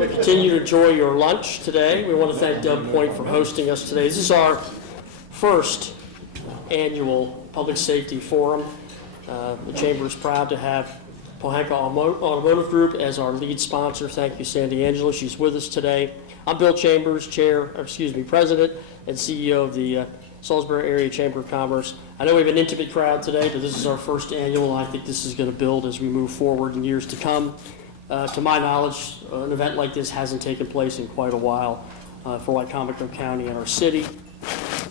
gentlemen, continue to enjoy your lunch today. We want to thank Doug Point for hosting us today. This is our first annual Public Safety Forum. The Chamber is proud to have Pohanka Automotive Group as our lead sponsor. Thank you, Sandy Angelo. She's with us today. I'm Bill Chambers, President and CEO of the Salisbury Area Chamber of Commerce. I know we have an intimate crowd today, but this is our first annual, and I think this is going to build as we move forward in years to come. To my knowledge, an event like this hasn't taken place in quite a while for Wycomico County and our city.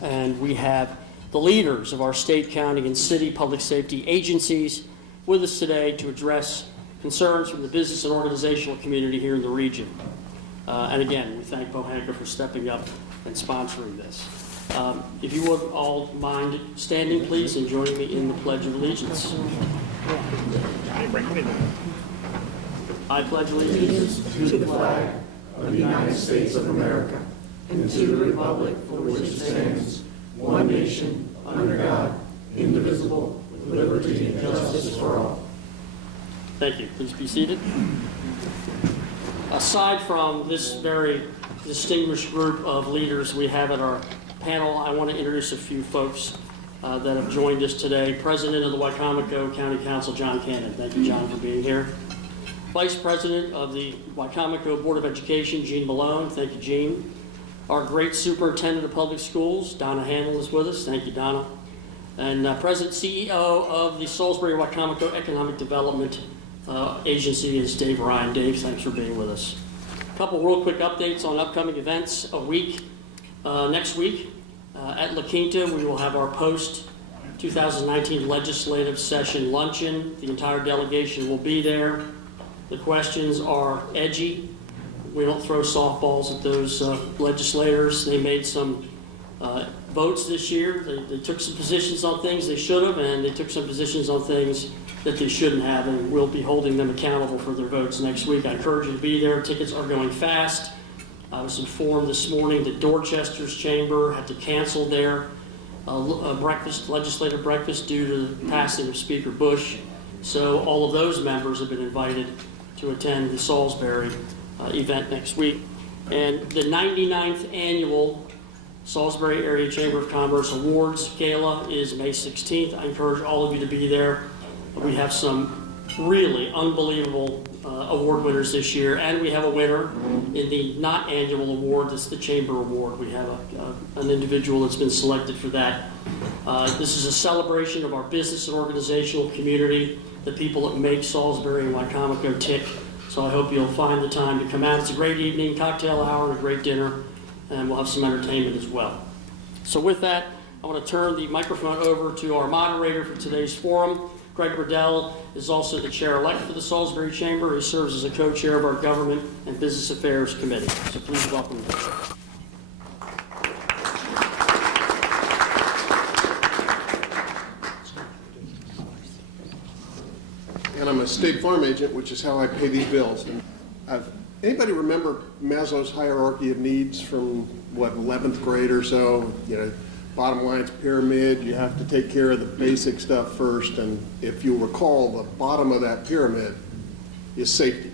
And we have the leaders of our state, county, and city public safety agencies with us today to address concerns from the business and organizational community here in the region. And again, we thank Pohanka for stepping up and sponsoring this. If you would all mind standing, please, and joining me in the Pledge of Allegiance. I pledge allegiance to the flag of the United States of America and to the republic for which it stands, one nation, under God, indivisible, with liberty and justice for all. Thank you. Please be seated. Aside from this very distinguished group of leaders we have at our panel, I want to introduce a few folks that have joined us today. President of the Wycomico County Council, John Cannon. Thank you, John, for being here. Vice President of the Wycomico Board of Education, Jean Malone. Thank you, Jean. Our great Superintendent of Public Schools, Donna Handel, is with us. Thank you, Donna. And President CEO of the Salisbury Wycomico Economic Development Agency is Dave Ryan. Dave, thanks for being with us. A couple real quick updates on upcoming events. Next week at La Quinta, we will have our post-2019 legislative session luncheon. The entire delegation will be there. The questions are edgy. We don't throw softballs at those legislators. They made some votes this year. They took some positions on things they should have, and they took some positions on things that they shouldn't have, and we'll be holding them accountable for their votes next week. I encourage you to be there. Tickets are going fast. I was informed this morning that Dorchester's chamber had to cancel their legislative breakfast due to the passing of Speaker Bush. So all of those members have been invited to attend the Salisbury event next week. And the 99th annual Salisbury Area Chamber of Commerce Awards Gala is May 16th. I encourage all of you to be there. We have some really unbelievable award winners this year, and we have a winner in the not annual award. That's the Chamber Award. We have an individual that's been selected for that. This is a celebration of our business and organizational community, the people that make Salisbury and Wycomico tick. So I hope you'll find the time to come out. It's a great evening, cocktail hour, and a great dinner, and we'll have some entertainment as well. So with that, I want to turn the microphone over to our moderator for today's forum. Greg Riddell is also the chair-elect for the Salisbury Chamber. He serves as a co-chair of our Government and Business Affairs Committee. So please welcome him. And I'm a State Farm agent, which is how I pay these bills. And anybody remember Maslow's hierarchy of needs from, 11th grade or so? Bottom line's pyramid. You have to take care of the basic stuff first. And if you recall, the bottom of that pyramid is safety.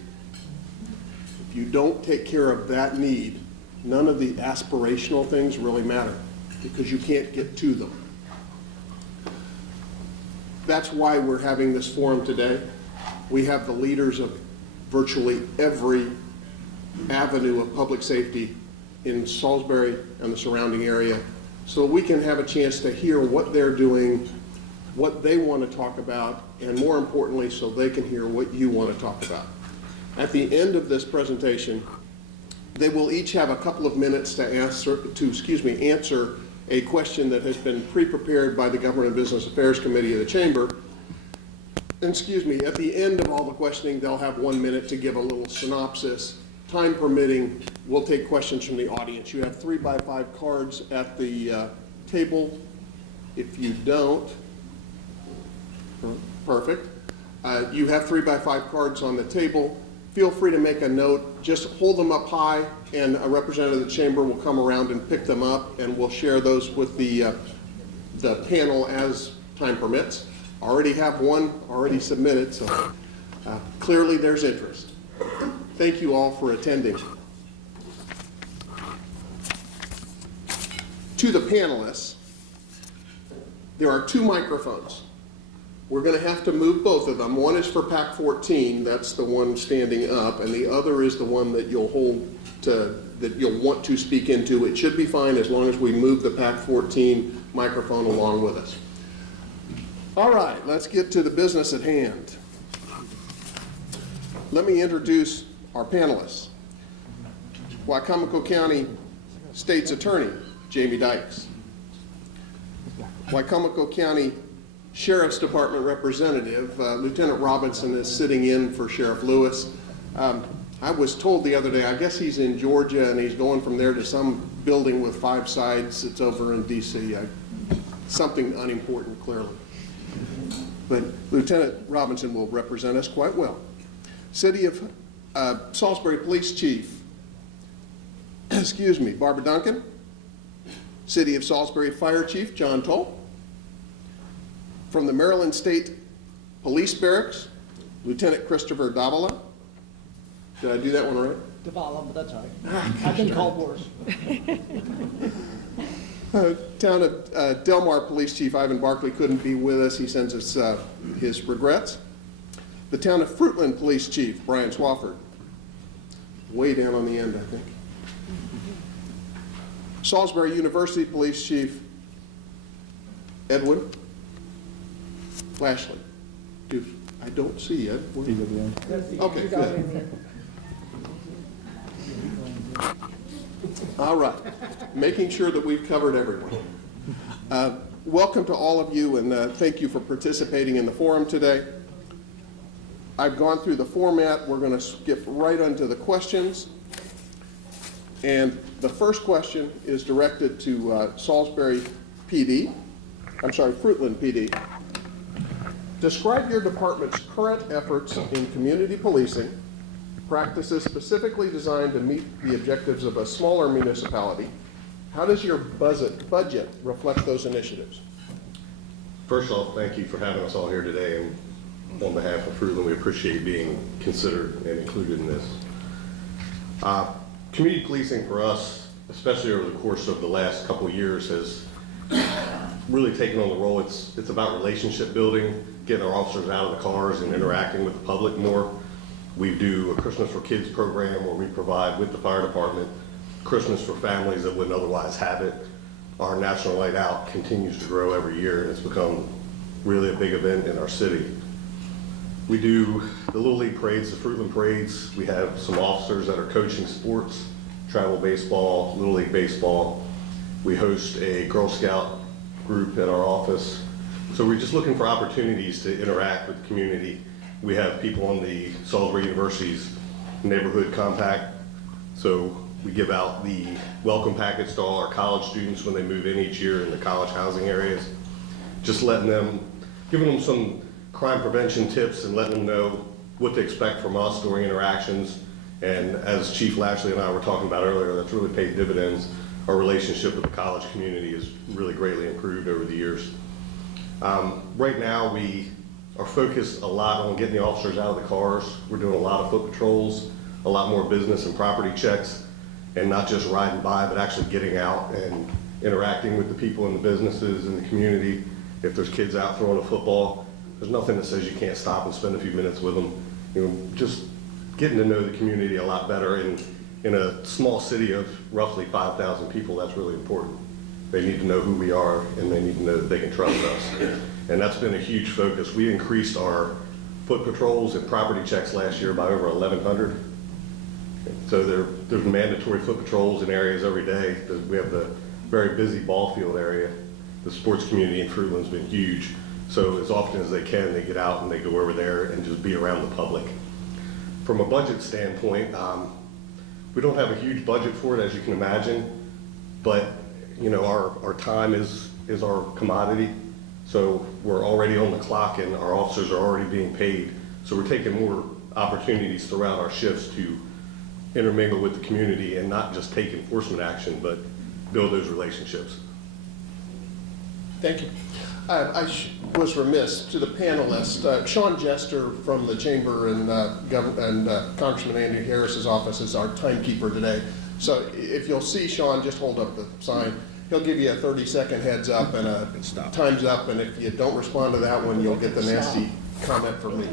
If you don't take care of that need, none of the aspirational things really matter because you can't get to them. That's why we're having this forum today. We have the leaders of virtually every avenue of public safety in Salisbury and the surrounding area, so we can have a chance to hear what they're doing, what they want to talk about, and more importantly, so they can hear what you want to talk about. At the end of this presentation, they will each have a couple of minutes to answer a question that has been pre-prepared by the Government and Business Affairs Committee of the Chamber. At the end of all the questioning, they'll have 1 minute to give a little synopsis. Time permitting, we'll take questions from the audience. You have 3x5 cards at the table. If you don't, perfect. You have 3x5 cards on the table. Feel free to make a note. Just hold them up high, and a representative of the chamber will come around and pick them up, and we'll share those with the panel as time permits. Already have one already submitted, so clearly there's interest. Thank you all for attending. To the panelists, there are 2 microphones. We're going to have to move both of them. One is for Pack 14, that's the one standing up, and the other is the one that you'll hold to, that you'll want to speak into. It should be fine as long as we move the Pack 14 microphone along with us. All right, let's get to the business at hand. Let me introduce our panelists. Wicomico County State's Attorney, Jamie Dykes. Wicomico County Sheriff's Department Representative, Lieutenant Robinson is sitting in for Sheriff Lewis. I was told the other day, I guess he's in Georgia and he's going from there to some building with 5 sides. It's over in DC. Something unimportant, clearly. But Lieutenant Robinson will represent us quite well. City of Salisbury Police Chief, excuse me, Barbara Duncan. City of Salisbury Fire Chief, John Toll. From the Maryland State Police Barracks, Lieutenant Christopher Davila. Did I do that one right? Davala, but that's all right. I've been called worse. Town of Delmar Police Chief Ivan Barkley couldn't be with us. He sends us his regrets. The Town of Fruitland Police Chief Brian Swafford. Way down on the end, I think. Salisbury University Police Chief Edwin Lashley. I don't see Ed. Okay, good. All right, making sure that we've covered everyone. Welcome to all of you, and thank you for participating in the forum today. I've gone through the format. We're going to skip right onto the questions. And the first question is directed to Salisbury PD. I'm sorry, Fruitland PD. Describe your department's current efforts in community policing, practices specifically designed to meet the objectives of a smaller municipality. How does your budget reflect those initiatives? First off, thank you for having us all here today, and on behalf of Fruitland, we appreciate being considered and included in this. Community policing for us, especially over the course of the last couple of years, has really taken on the role. It's about relationship building, getting our officers out of the cars and interacting with the public more. We do a Christmas for Kids program where we provide with the fire department Christmas for families that wouldn't otherwise have it. Our National Night Out continues to grow every year, and it's become really a big event in our city. We do the Little League parades, the Fruitland parades. We have some officers that are coaching sports, travel baseball, Little League baseball. We host a Girl Scout group at our office. So we're just looking for opportunities to interact with the community. We have people on the Salisbury University's neighborhood compact. So we give out the welcome packets to all our college students when they move in each year in the college housing areas. Just giving them some crime prevention tips and letting them know what to expect from us during interactions. And as Chief Lashley and I were talking about earlier, that's really paid dividends. Our relationship with the college community has really greatly improved over the years. Right now, we are focused a lot on getting the officers out of the cars. We're doing a lot of foot patrols, a lot more business and property checks, and not just riding by, but actually getting out and interacting with the people in the businesses in the community. If there's kids out throwing a football, there's nothing that says you can't stop and spend a few minutes with them. You know, just getting to know the community a lot better. In a small city of roughly 5,000 people, that's really important. They need to know who we are, and they need to know that they can trust us. And that's been a huge focus. We increased our foot patrols and property checks last year by over 1,100. So there's mandatory foot patrols in areas every day. We have the very busy ball field area. The sports community in Fruitland's been huge. So as often as they can, they get out and they go over there and just be around the public. From a budget standpoint, we don't have a huge budget for it, as you can imagine, but you know, our time is our commodity. So we're already on the clock and our officers are already being paid. So we're taking more opportunities throughout our shifts to intermingle with the community and not just take enforcement action, but build those relationships. Thank you. Was remiss to the panelists. Sean Jester from the Chamber and Congressman Andrew Harris's office is our timekeeper today. So if you'll see Sean, just hold up the sign. He'll give you a 30-second heads up and a time's up, and if you don't respond to that one, you'll get the nasty comment from me.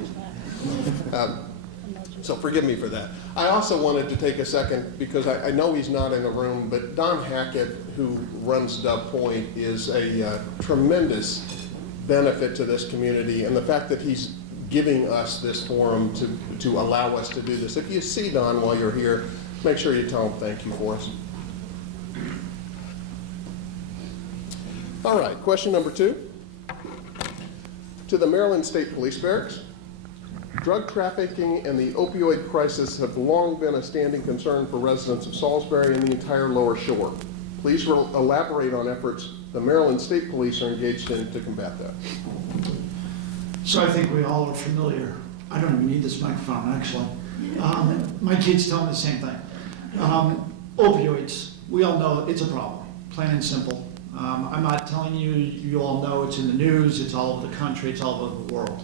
So forgive me for that. I also wanted to take a second, because I know he's not in the room, but Don Hackett, who runs Dove Point, is a tremendous benefit to this community, and the fact that he's giving us this forum to allow us to do this. If you see Don while you're here, make sure you tell him thank you for us. All right, question number 2. To the Maryland State Police Barracks. Drug trafficking and the opioid crisis have long been a standing concern for residents of Salisbury and the entire lower shore. Please elaborate on efforts the Maryland State Police are engaged in to combat that. So I think we all are familiar. I don't even need this microphone, actually. My kids tell me the same thing. Opioids, we all know it's a problem, plain and simple. I'm not telling you, you all know it's in the news, it's all over the country, it's all over the world.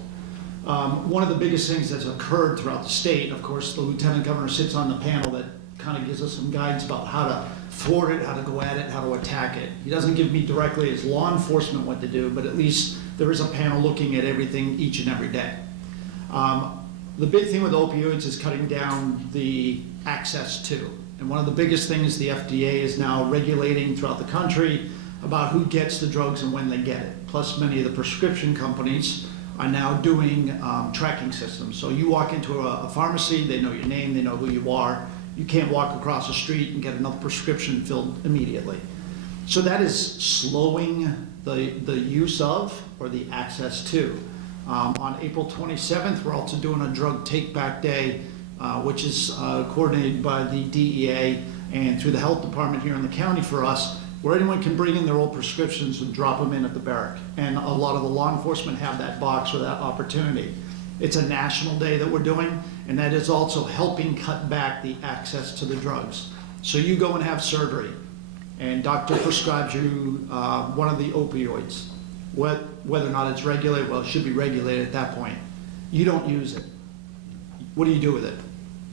One of the biggest things that's occurred throughout the state, of course, the Lieutenant Governor sits on the panel that kind of gives us some guidance about how to thwart it, how to go at it, how to attack it. He doesn't give me directly as law enforcement what to do, but at least there is a panel looking at everything each and every day. The big thing with opioids is cutting down the access to. And one of the biggest things the FDA is now regulating throughout the country about who gets the drugs and when they get it. Plus many of the prescription companies are now doing tracking systems. So you walk into a pharmacy, they know your name, they know who you are. You can't walk across the street and get another prescription filled immediately. So that is slowing the use of or the access to. On April 27th, we're also doing a drug take-back day, which is coordinated by the DEA and through the health department here in the county for us, where anyone can bring in their old prescriptions and drop them in at the barrack. And a lot of the law enforcement have that box or that opportunity. It's a national day that we're doing, and that is also helping cut back the access to the drugs. So you go and have surgery, and doctor prescribes you one of the opioids. Whether or not it's regulated, well, it should be regulated at that point. You don't use it. What do you do with it?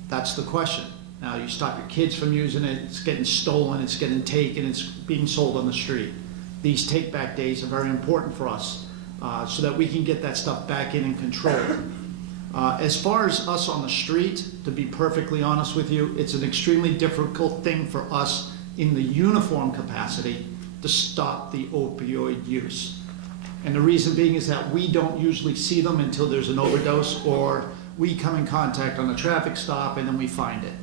That's the question. Now, you stop your kids from using it, it's getting stolen, it's getting taken, it's being sold on the street. These take-back days are very important for us so that we can get that stuff back in control. As far as us on the street, to be perfectly honest with you, it's an extremely difficult thing for us in the uniform capacity to stop the opioid use. And the reason being is that we don't usually see them until there's an overdose or we come in contact on a traffic stop and then we find it.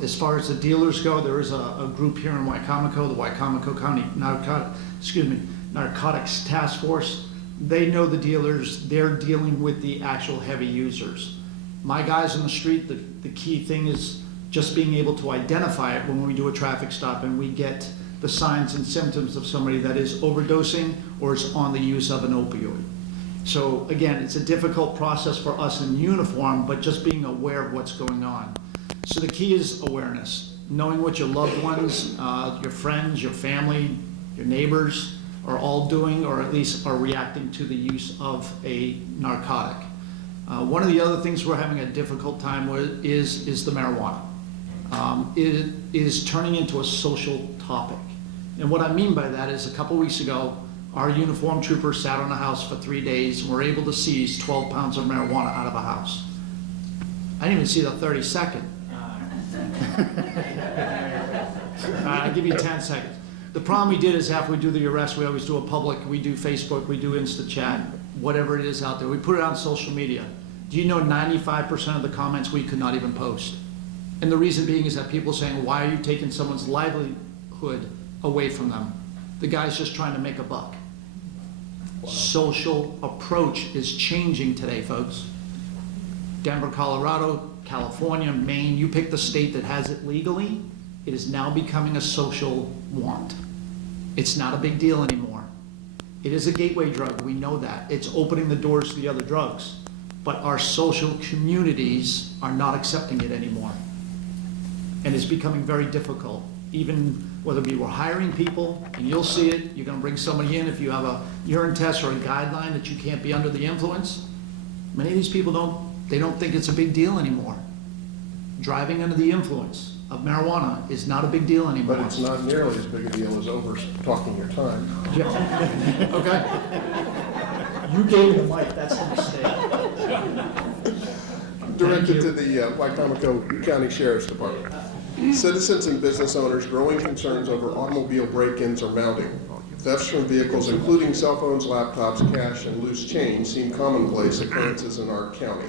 As far as the dealers go, there is a group here in Wicomico, the Wicomico County Narcotics Task Force. They know the dealers, they're dealing with the actual heavy users. My guys on the street, the key thing is just being able to identify it when we do a traffic stop and we get the signs and symptoms of somebody that is overdosing or is on the use of an opioid. So again, it's a difficult process for us in uniform, but just being aware of what's going on. So the key is awareness, knowing what your loved ones, your friends, your family, your neighbors are all doing, or at least are reacting to the use of a narcotic. One of the other things we're having a difficult time with is the marijuana. It is turning into a social topic. And what I mean by that is a couple weeks ago, our uniformed troopers sat on a house for 3 days and were able to seize 12 pounds of marijuana out of a house. I didn't even see the 30-second. I'll give you 10 seconds. The problem we did is after we do the arrest, we always do a public, we do Facebook, we do InstaChat, whatever it is out there. We put it on social media. Do you know 95% of the comments we could not even post? And the reason being is that people are saying, why are you taking someone's livelihood away from them? The guy's just trying to make a buck. Wow. Social approach is changing today, folks. Denver, Colorado, California, Maine, you pick the state that has it legally, it is now becoming a social want. It's not a big deal anymore. It is a gateway drug, we know that. It's opening the doors to the other drugs. But our social communities are not accepting it anymore. And it's becoming very difficult. even whether we're hiring people, and you'll see it, you're gonna bring somebody in, if you have a urine test or a guideline that you can't be under the influence, many of these people don't think it's a big deal anymore. Driving under the influence of marijuana is not a big deal anymore. But it's not nearly as big a deal as over talking your time. Okay? You gave the mic, that's the mistake. Directed to the Wycomico County Sheriff's Department. Citizens and business owners' growing concerns over automobile break-ins are mounting. Thefts from vehicles, including cell phones, laptops, cash, and loose change, seem commonplace occurrences in our county.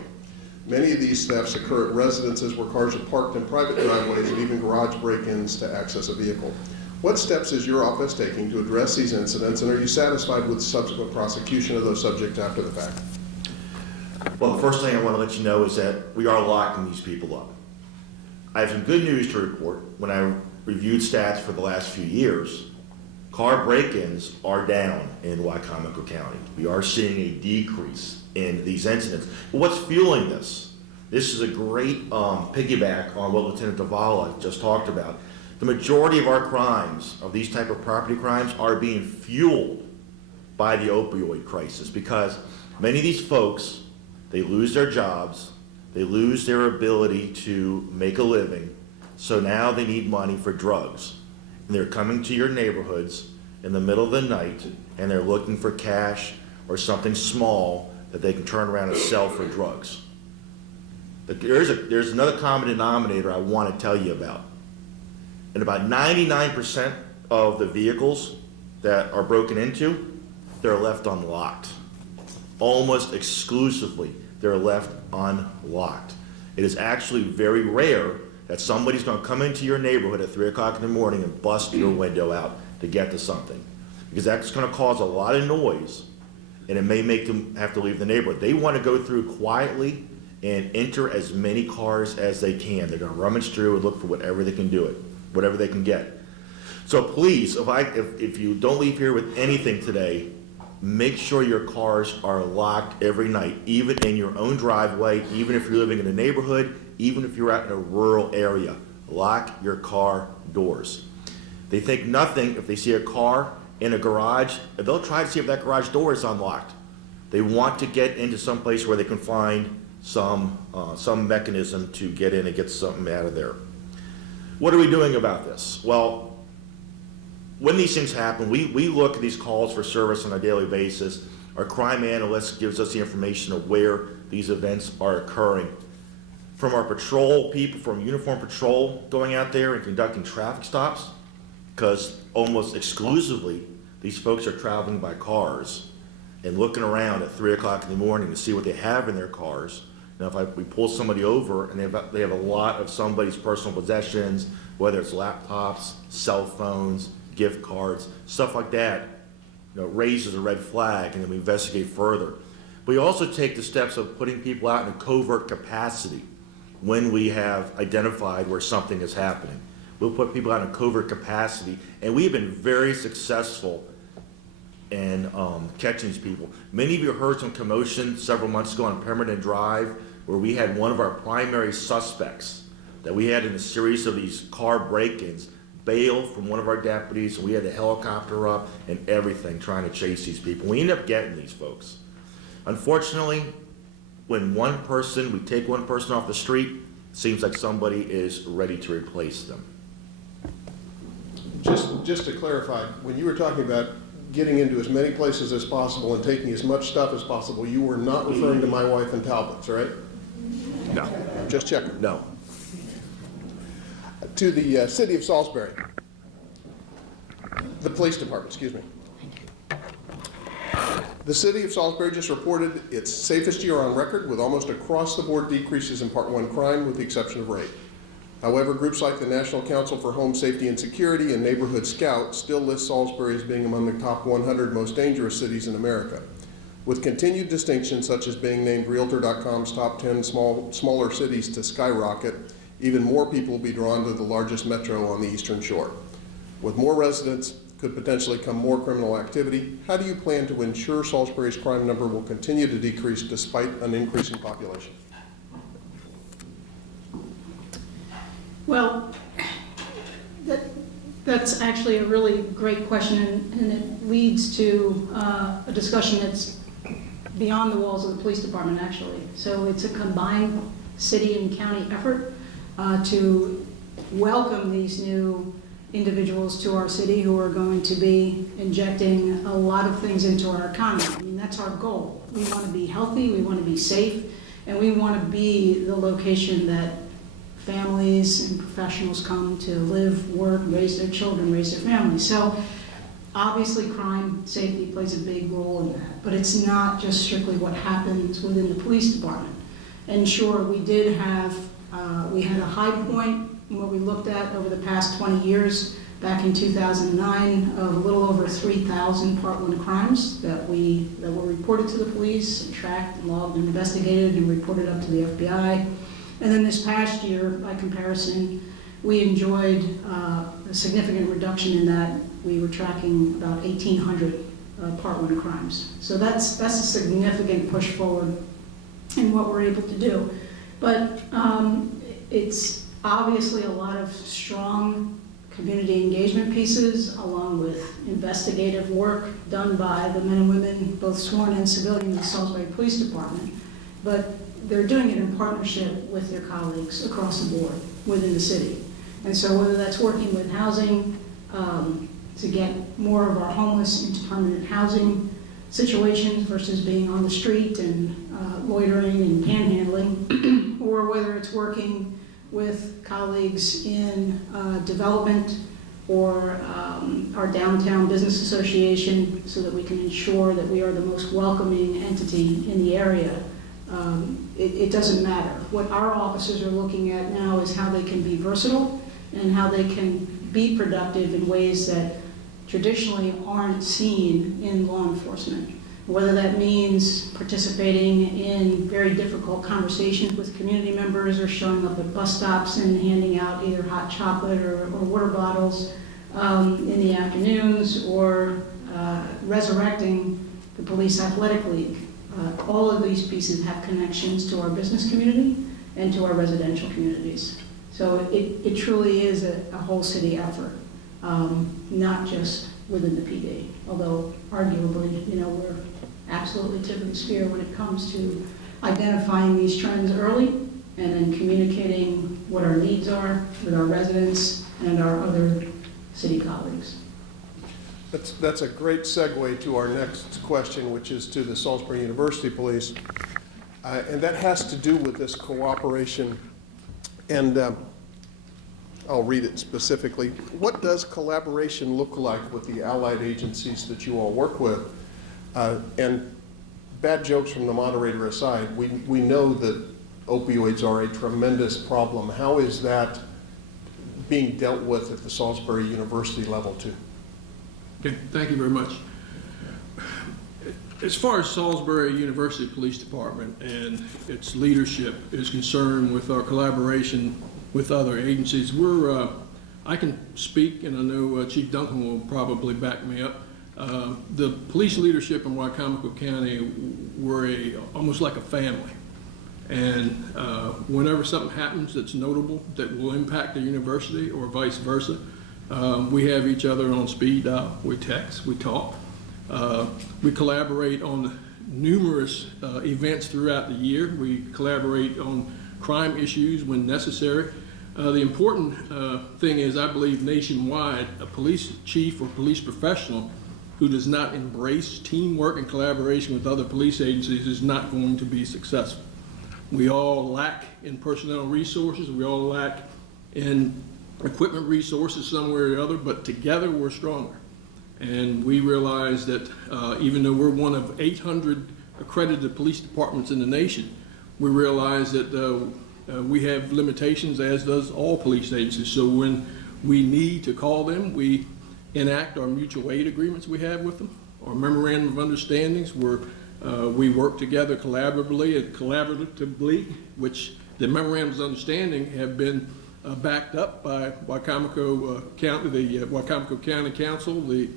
Many of these thefts occur at residences where cars are parked in private driveways and even garage break-ins to access a vehicle. What steps is your office taking to address these incidents, and are you satisfied with subsequent prosecution of those subjects after the fact? Well, the first thing I want to let you know is that we are locking these people up. I have some good news to report. When I reviewed stats for the last few years, car break-ins are down in Wycomico County. We are seeing a decrease in these incidents. But what's fueling this? This is a great piggyback on what Lieutenant Davala just talked about. The majority of our crimes, of these type of property crimes, are being fueled by the opioid crisis because many of these folks, they lose their jobs, they lose their ability to make a living, so now they need money for drugs. And they're coming to your neighborhoods in the middle of the night and they're looking for cash or something small that they can turn around and sell for drugs. But there's another common denominator I want to tell you about. And about 99% of the vehicles that are broken into, they're left unlocked. Almost exclusively, they're left unlocked. It is actually very rare that somebody's going to come into your neighborhood at 3 o'clock in the morning and bust your window out to get to something. Because that's going to cause a lot of noise and it may make them have to leave the neighborhood. They want to go through quietly and enter as many cars as they can. They're going to rummage through and look for whatever they can do it, whatever they can get. So please, if you don't leave here with anything today, make sure your cars are locked every night, even in your own driveway, even if you're living in a neighborhood, even if you're out in a rural area. Lock your car doors. They think nothing if they see a car in a garage, they'll try to see if that garage door is unlocked. They want to get into some place where they can find some mechanism to get in and get something out of there. What are we doing about this? Well, when these things happen, we look at these calls for service on a daily basis. Our crime analyst gives us the information of where these events are occurring. From our patrol people, from uniform patrol going out there and conducting traffic stops, because almost exclusively these folks are traveling by cars and looking around at 3 o'clock in the morning to see what they have in their cars. Now, if we pull somebody over and they have a lot of somebody's personal possessions, whether it's laptops, cell phones, gift cards, stuff like that, raises a red flag, and then we investigate further. We also take the steps of putting people out in a covert capacity when we have identified where something is happening. We'll put people out in a covert capacity, and we've been very successful in catching these people. Many of you heard some commotion several months ago on Pemberton Drive, where we had one of our primary suspects that we had in a series of these car break-ins bail from one of our deputies, and we had the helicopter up and everything trying to chase these people. We ended up getting these folks. Unfortunately, when we take one person off the street, it seems like somebody is ready to replace them. Just to clarify, when you were talking about getting into as many places as possible and taking as much stuff as possible, you were not referring to my wife and Talbot's, right? No. Just checking. No. To the city of Salisbury, the police department, excuse me. The city of Salisbury just reported its safest year on record with almost across-the-board decreases in Part 1 crime with the exception of rape. However, groups like the National Council for Home Safety and Security and Neighborhood Scout still list Salisbury as being among the top 100 most dangerous cities in America. With continued distinctions such as being named Realtor.com's top 10 smaller cities to skyrocket, even more people will be drawn to the largest metro on the Eastern Shore. With more residents could potentially come more criminal activity. How do you plan to ensure Salisbury's crime number will continue to decrease despite an increasing population? Well, That's actually a really great question, and it leads to a discussion that's beyond the walls of the police department, actually. So it's a combined city and county effort to welcome these new individuals to our city who are going to be injecting a lot of things into our economy. I mean, that's our goal. We want to be healthy, we want to be safe, and we want to be the location that families and professionals come to live, work, raise their children, raise their families. So obviously crime safety plays a big role in that, but it's not just strictly what happens within the police department. And sure, we did have, we had a high point in what we looked at over the past 20 years, back in 2009, of a little over 3,000 Part 1 crimes that were reported to the police, and tracked, and logged, and investigated, and reported up to the FBI. And then this past year, by comparison, we enjoyed a significant reduction in that. We were tracking about 1,800 Part 1 crimes. So that's a significant push forward in what we're able to do. But it's obviously a lot of strong community engagement pieces, along with investigative work done by the men and women, both sworn and civilian, in the Salisbury Police Department. But they're doing it in partnership with their colleagues across the board within the city. And so whether that's working with housing to get more of our homeless into permanent housing situations versus being on the street and loitering and panhandling, or whether it's working with colleagues in development or our downtown business association so that we can ensure that we are the most welcoming entity in the area. It doesn't matter. What our officers are looking at now is how they can be versatile and how they can be productive in ways that traditionally aren't seen in law enforcement. Whether that means participating in very difficult conversations with community members, or showing up at bus stops and handing out either hot chocolate or water bottles in the afternoons, or resurrecting the Police Athletic League. All of these pieces have connections to our business community and to our residential communities. So it truly is a whole city effort, not just within the PD, although arguably, we're absolutely tip of the spear when it comes to identifying these trends early and then communicating what our needs are with our residents and our other city colleagues. That's a great segue to our next question, which is to the Salisbury University Police. And that has to do with this cooperation. And I'll read it specifically. What does collaboration look like with the allied agencies that you all work with? And bad jokes from the moderator aside, we know that opioids are a tremendous problem. How is that being dealt with at the Salisbury University level too? Okay, thank you very much. As far as Salisbury University Police Department and its leadership is concerned with our collaboration with other agencies, I can speak, and I know Chief Duncan will probably back me up. The police leadership in Wycomico County were almost like a family. And whenever something happens that's notable that will impact the university or vice versa, we have each other on speed dial. We text, we talk. We collaborate on numerous events throughout the year. We collaborate on crime issues when necessary. The important thing is, I believe nationwide, a police chief or police professional who does not embrace teamwork and collaboration with other police agencies is not going to be successful. We all lack in personnel resources. We all lack in equipment resources somewhere or the other, but together we're stronger. And we realize that even though we're one of 800 accredited police departments in the nation, we realize that we have limitations, as does all police agencies. So when we need to call them, we enact our mutual aid agreements we have with them, our memorandum of understandings, where we work together collaboratively, which the memorandums of understanding have been backed up by Wycomico County, the Wycomico County Council, the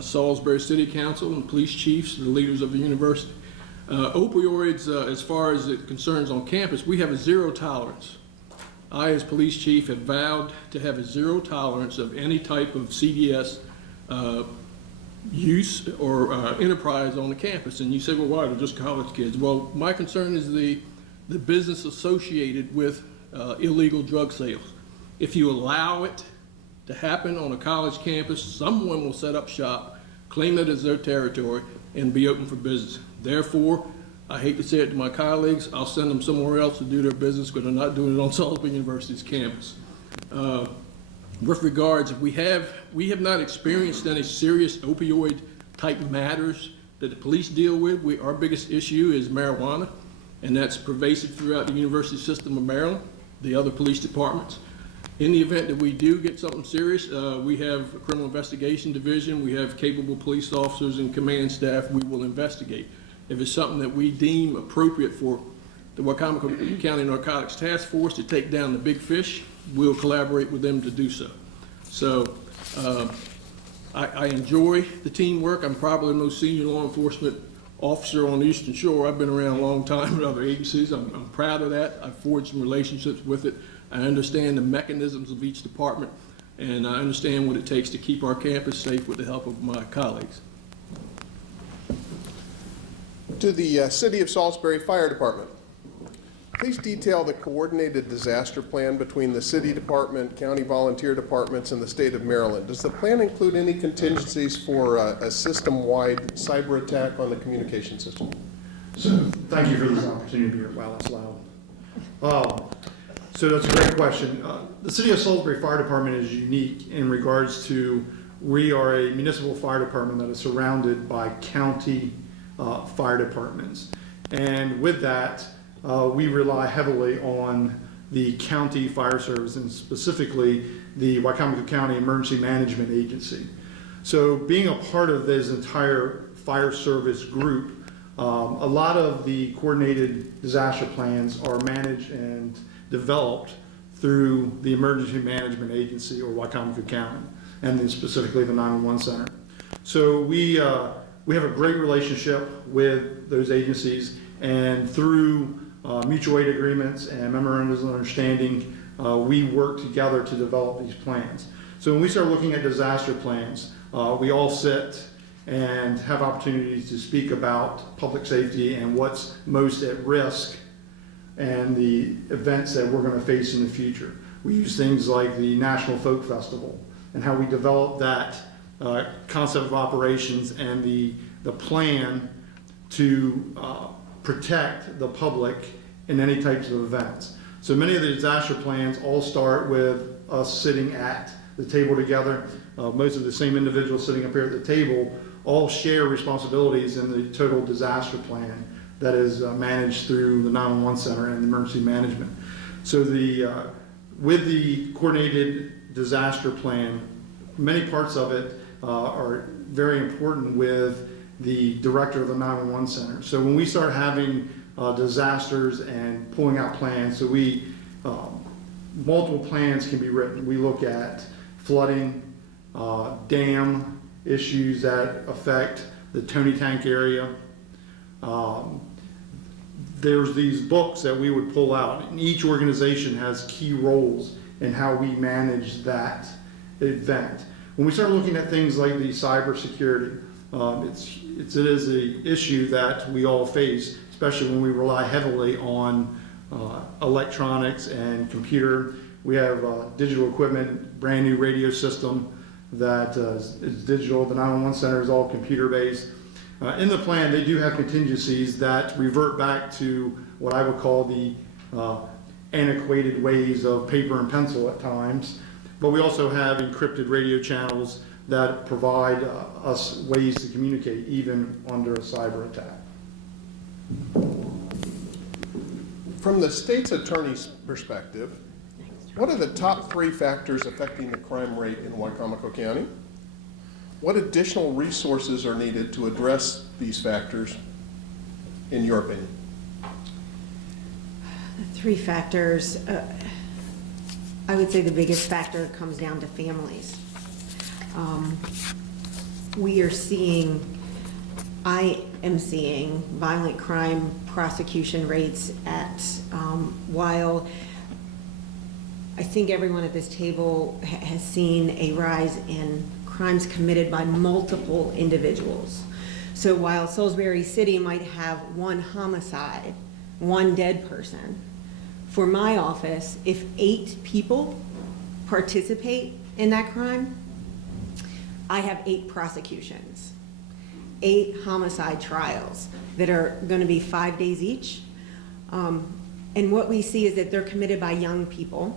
Salisbury City Council, and police chiefs, the leaders of the university. Opioids, as far as it concerns on campus, we have a zero tolerance I, as police chief, have vowed to have a zero tolerance of any type of CDS use or enterprise on the campus. And you say, well, why? They're just college kids. Well, my concern is the business associated with illegal drug sales. If you allow it to happen on a college campus, someone will set up shop, claim it as their territory, and be open for business. Therefore, I hate to say it to my colleagues, I'll send them somewhere else to do their business because they're not doing it on Salisbury University's campus. With regards, we have not experienced any serious opioid type matters that the police deal with. Our biggest issue is marijuana, and that's pervasive throughout the university system of Maryland, the other police departments. In the event that we do get something serious, we have a criminal investigation division, we have capable police officers and command staff, we will investigate. If it's something that we deem appropriate for the Wicomico County Narcotics Task Force to take down the big fish, we'll collaborate with them to do so. So I enjoy the teamwork. I'm probably the most senior law enforcement officer on the Eastern Shore. I've been around a long time with other agencies. I'm proud of that. I've forged some relationships with it. I understand the mechanisms of each department, and I understand what it takes to keep our campus safe with the help of my colleagues. To the City of Salisbury Fire Department, please detail the coordinated disaster plan between the City Department, County Volunteer Departments, and the State of Maryland. Does the plan include any contingencies for a system-wide cyber attack on the communication system? So thank you for this opportunity to be here. Wow, that's loud. So that's a great question. The City of Salisbury Fire Department is unique in regards to we are a municipal fire department that is surrounded by county fire departments. And with that, we rely heavily on the county fire service and specifically the Wicomico County Emergency Management Agency. So being a part of this entire fire service group, a lot of the coordinated disaster plans are managed and developed through the Emergency Management Agency or Wicomico County, and then specifically the 911 Center. So we have a great relationship with those agencies, and through mutual aid agreements and memorandums of understanding, we work together to develop these plans. So when we start looking at disaster plans, we all sit and have opportunities to speak about public safety and what's most at risk and the events that we're going to face in the future. We use things like the National Folk Festival and how we develop that concept of operations and the plan to protect the public in any types of events. So many of the disaster plans all start with us sitting at the table together. Most of the same individuals sitting up here at the table all share responsibilities in the total disaster plan that is managed through the 911 Center and emergency management. So with the coordinated disaster plan, many parts of it are very important with the director of the 911 Center. So when we start having disasters and pulling out plans, so multiple plans can be written. We look at flooding, dam issues that affect the Tony Tank area. There's these books that we would pull out, and each organization has key roles in how we manage that event. When we start looking at things like the cybersecurity, it is an issue that we all face, especially when we rely heavily on electronics and computer. We have digital equipment, brand new radio system that is digital. The 911 Center is all computer based. In the plan, they do have contingencies that revert back to what I would call the antiquated ways of paper and pencil at times. But we also have encrypted radio channels that provide us ways to communicate even under a cyber attack. From the state's attorney's perspective, what are the top 3 factors affecting the crime rate in Wicomico County? What additional resources are needed to address these factors, in your opinion? The 3 factors, I would say the biggest factor comes down to families. I am seeing violent crime prosecution rates at, while I think everyone at this table has seen a rise in crimes committed by multiple individuals. So while Salisbury City might have one homicide, one dead person, for my office, if 8 people participate in that crime, I have 8 prosecutions, 8 homicide trials that are going to be 5 days each. And what we see is that they're committed by young people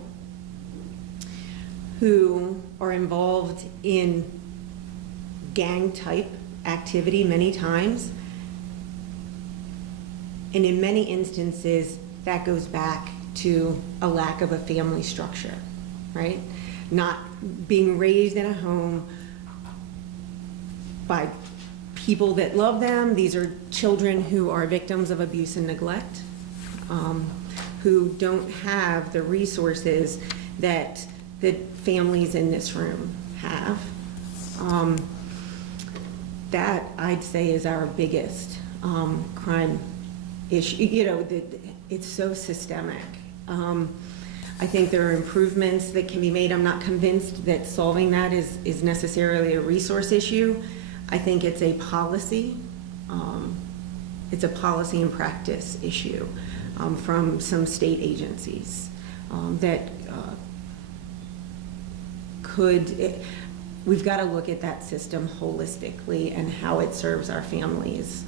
who are involved in gang-type activity many times. And in many instances, that goes back to a lack of a family structure, right? Not being raised in a home by people that love them. These are children who are victims of abuse and neglect, who don't have the resources that the families in this room have. That, I'd say, is our biggest crime issue. You know, it's so systemic. I think there are improvements that can be made. I'm not convinced that solving that is necessarily a resource issue. I think it's a policy. It's a policy and practice issue from some state agencies that we've got to look at that system holistically and how it serves our families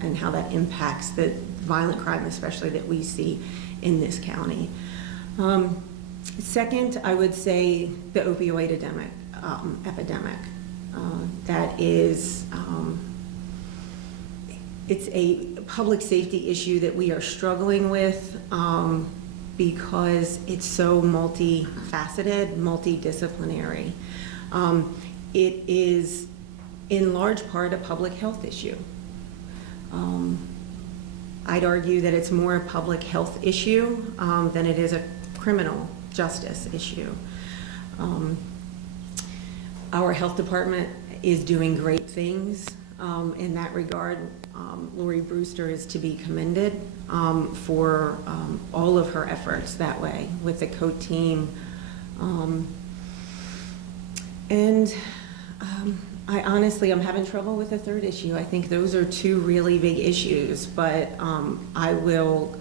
and how that impacts the violent crime, especially that we see in this county. Second, I would say the opioid epidemic. That is, it's a public safety issue that we are struggling with because it's so multifaceted, multidisciplinary. It is in large part a public health issue. I'd argue that it's more a public health issue than it is a criminal justice issue. Our health department is doing great things in that regard. Lori Brewster is to be commended for all of her efforts that way with the COAT team. I honestly, I'm having trouble with the third issue. I think those are 2 really big issues, but I will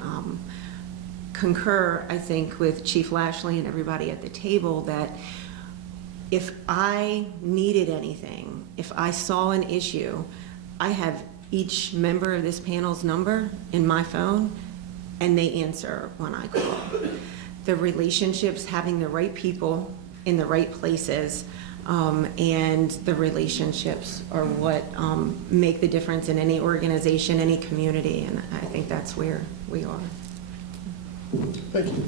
concur, I think, with Chief Lashley and everybody at the table that if I needed anything, if I saw an issue, I have each member of this panel's number in my phone, and they answer when I call. The relationships, having the right people in the right places, and the relationships are what make the difference in any organization, any community, and I think that's where we are. Thank you.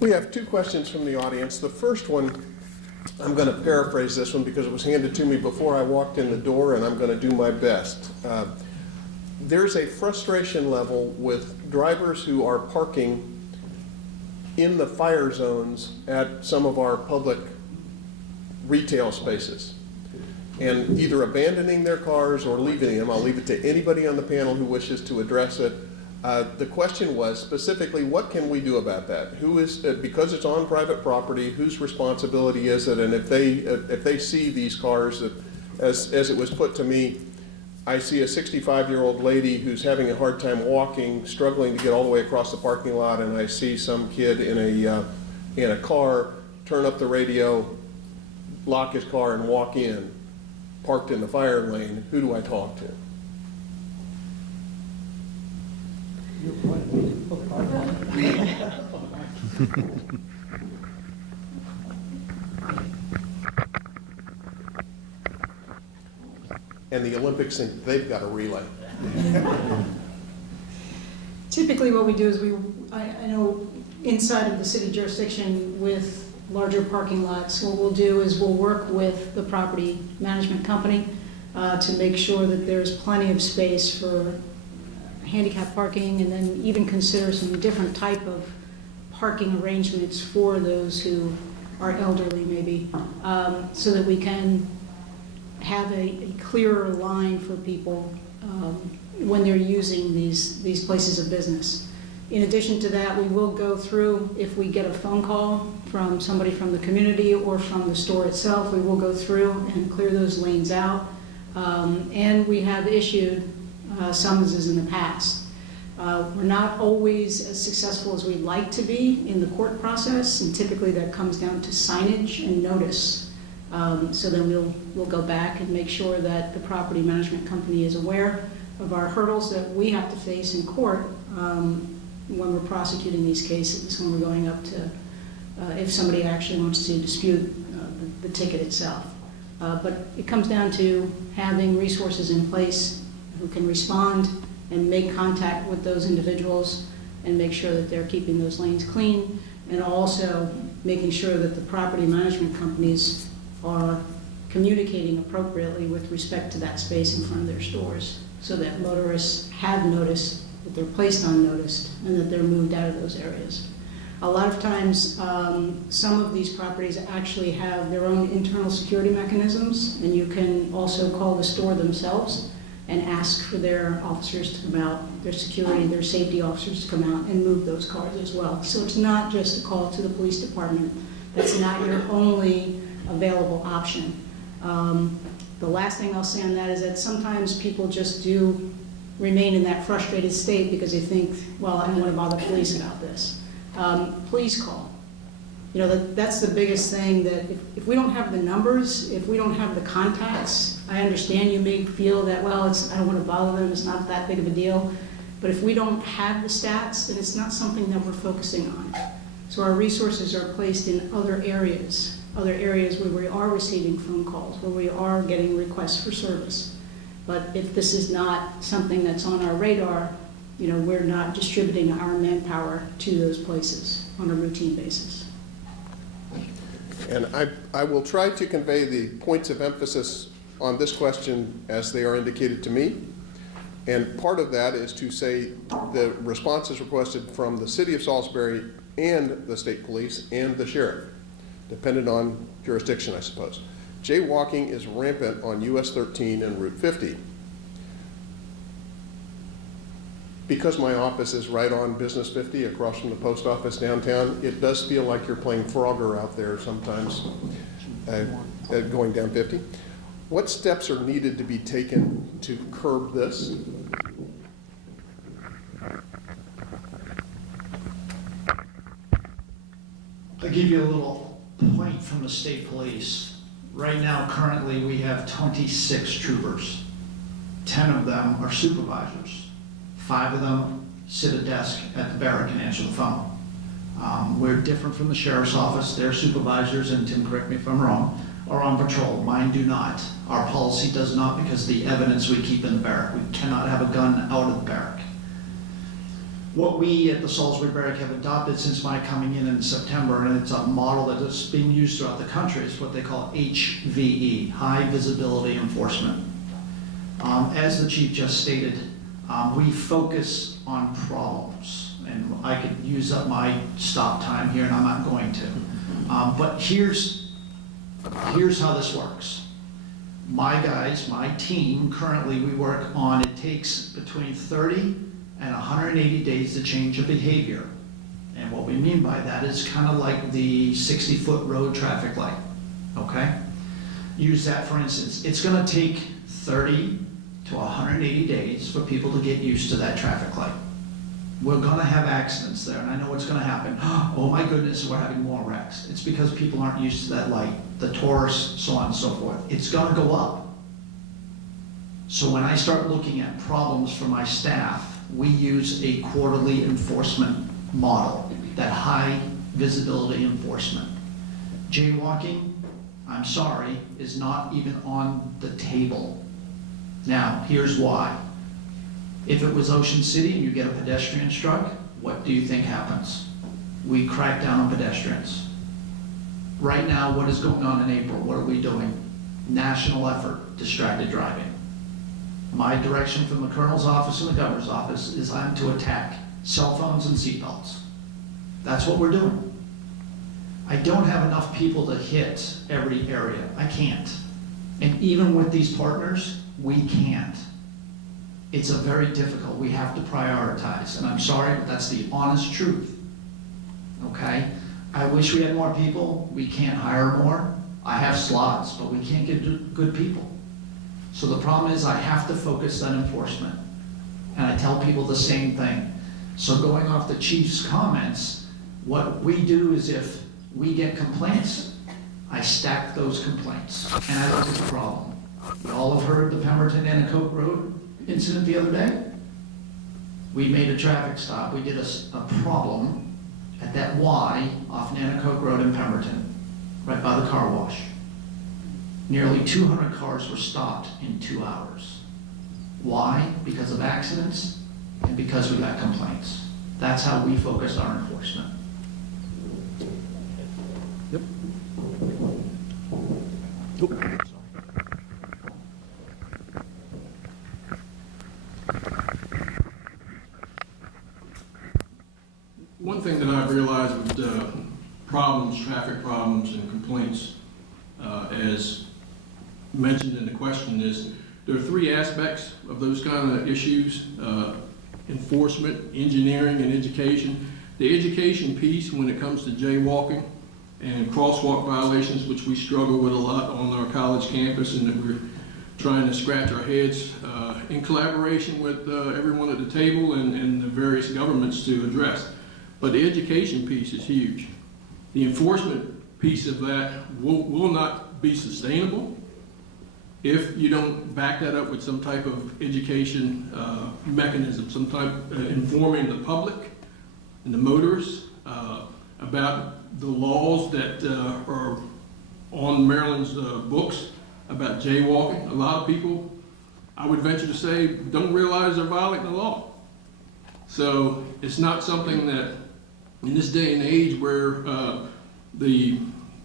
We have 2 questions from the audience. The first one, I'm going to paraphrase this one because it was handed to me before I walked in the door, and I'm going to do my best. There's a frustration level with drivers who are parking in the fire zones at some of our public retail spaces and either abandoning their cars or leaving them. I'll leave it to anybody on the panel who wishes to address it. The question was specifically, what can we do about that? Who is, because it's on private property, whose responsibility is it? And if they see these cars, that, as it was put to me, I see a 65-year-old lady who's having a hard time walking, struggling to get all the way across the parking lot, and I see some kid in a car turn up the radio, lock his car, and walk in, parked in the fire lane. Who do I talk to? And the Olympics, they've got a relay. Typically what we do is I know inside of the city jurisdiction with larger parking lots, what we'll do is we'll work with the property management company to make sure that there's plenty of space for handicap parking, and then even consider some different type of parking arrangements for those who are elderly maybe, so that we can have a clearer line for people when they're using these places of business. In addition to that, we will go through, if we get a phone call from somebody from the community or from the store itself, we will go through and clear those lanes out. And we have issued summonses in the past. We're not always as successful as we'd like to be in the court process, and typically that comes down to signage and notice. So then we'll go back and make sure that the property management company is aware of our hurdles that we have to face in court when we're prosecuting these cases, when we're going up to, if somebody actually wants to dispute the ticket itself. But it comes down to having resources in place who can respond and make contact with those individuals and make sure that they're keeping those lanes clean, and also making sure that the property management companies are communicating appropriately with respect to that space in front of their stores, so that motorists have noticed, that they're placed on notice, and that they're moved out of those areas. A lot of times, some of these properties actually have their own internal security mechanisms, and you can also call the store themselves and ask for their officers to come out, their security, their safety officers to come out and move those cars as well. So it's not just a call to the police department. That's not your only available option. The last thing I'll say on that is that sometimes people just do remain in that frustrated state because they think, well, I don't want to bother police about this. Please call. You know, that's the biggest thing, that if we don't have the numbers, if we don't have the contacts, I understand you may feel that, well, I don't want to bother them, it's not that big of a deal. But if we don't have the stats, then it's not something that we're focusing on. So our resources are placed in other areas where we are receiving phone calls, where we are getting requests for service. But if this is not something that's on our radar, you know, we're not distributing our manpower to those places on a routine basis. And I will try to convey the points of emphasis on this question as they are indicated to me. And part of that is to say the responses requested from the city of Salisbury and the state police and the sheriff, dependent on jurisdiction, I suppose. Jaywalking is rampant on US 13 and Route 50. Because my office is right on Business 50 across from the post office downtown, it does feel like you're playing Frogger out there sometimes going down 50. What steps are needed to be taken to curb this? I'll give you a little point from the state police. Right now, currently, we have 26 troopers. 10 of them are supervisors. 5 of them sit at a desk at the barrack and answer the phone. We're different from the sheriff's office. Their supervisors, and Tim, correct me if I'm wrong, are on patrol. Mine do not. Our policy does not, because of the evidence we keep in the barrack. We cannot have a gun out of the barrack. What we at the Salisbury Barrack have adopted since my coming in September, and it's a model that is being used throughout the country, is what they call HVE, High Visibility Enforcement. As the chief just stated, we focus on problems, and I could use up my stop time here, and I'm not going to. But here's how this works. My guys, my team, currently we work on, it takes between 30 and 180 days to change a behavior. And what we mean by that is kind of like the 60-foot road traffic light, okay? Use that for instance. It's gonna take 30 to 180 days for people to get used to that traffic light. We're gonna have accidents there, and I know what's gonna happen. Oh my goodness, we're having more wrecks. It's because people aren't used to that light, the tourists, so on and so forth. It's gonna go up. So when I start looking at problems for my staff, we use a quarterly enforcement model, that high visibility enforcement. Jaywalking, I'm sorry, is not even on the table. Now, here's why. If it was Ocean City and you get a pedestrian struck, what do you think happens? We crack down on pedestrians. Right now, what is going on in April? What are we doing? National effort, distracted driving. My direction from the colonel's office and the governor's office is I'm to attack cell phones and seatbelts. That's what we're doing. I don't have enough people to hit every area. I can't. And even with these partners, we can't. It's a very difficult, we have to prioritize, and I'm sorry, but that's the honest truth. Okay? I wish we had more people, we can't hire more. I have slots, but we can't get good people. So the problem is I have to focus on enforcement. And I tell people the same thing. So going off the chief's comments, what we do is if we get complaints, I stack those complaints, and I look at the problem. You all have heard the Pemberton Anacostia Road incident the other day? We made a traffic stop. We did a problem at that Y off Nanticoke Road in Pemberton, right by the car wash. Nearly 200 cars were stopped in 2 hours. Why? Because of accidents and because we got complaints. That's how we focus our enforcement. One thing that I've realized with problems, traffic problems and complaints, as mentioned in the question, is there are 3 aspects of those kind of issues: enforcement, engineering, and education. The education piece, when it comes to jaywalking and crosswalk violations, which we struggle with a lot on our college campus, and that we're trying to scratch our heads in collaboration with everyone at the table and the various governments to address. But the education piece is huge. The enforcement piece of that will not be sustainable if you don't back that up with some type of education mechanism, some type informing the public and the motorists about the laws that are on Maryland's books about jaywalking. A lot of people, I would venture to say, don't realize they're violating the law. So it's not something that, in this day and age where the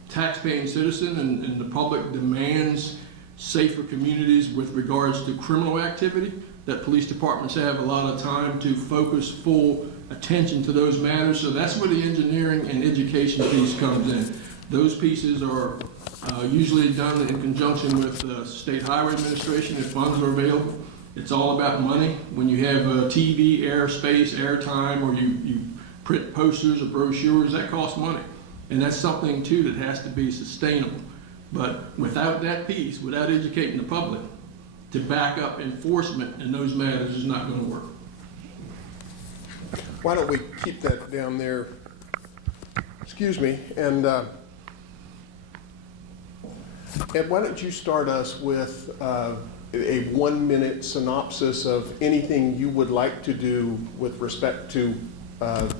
taxpaying citizen and the public demands safer communities with regards to criminal activity, that police departments have a lot of time to focus full attention to those matters. So that's where the engineering and education piece comes in. Those pieces are usually done in conjunction with the State Highway Administration if funds are available. It's all about money. When you have TV, airspace, airtime, or you print posters or brochures, that costs money. And that's something too that has to be sustainable. But without that piece, without educating the public to back up enforcement in those matters, is not going to work. Why don't we keep that down there? Excuse me, and Ed, why don't you start us with a 1-minute synopsis of anything you would like to do with respect to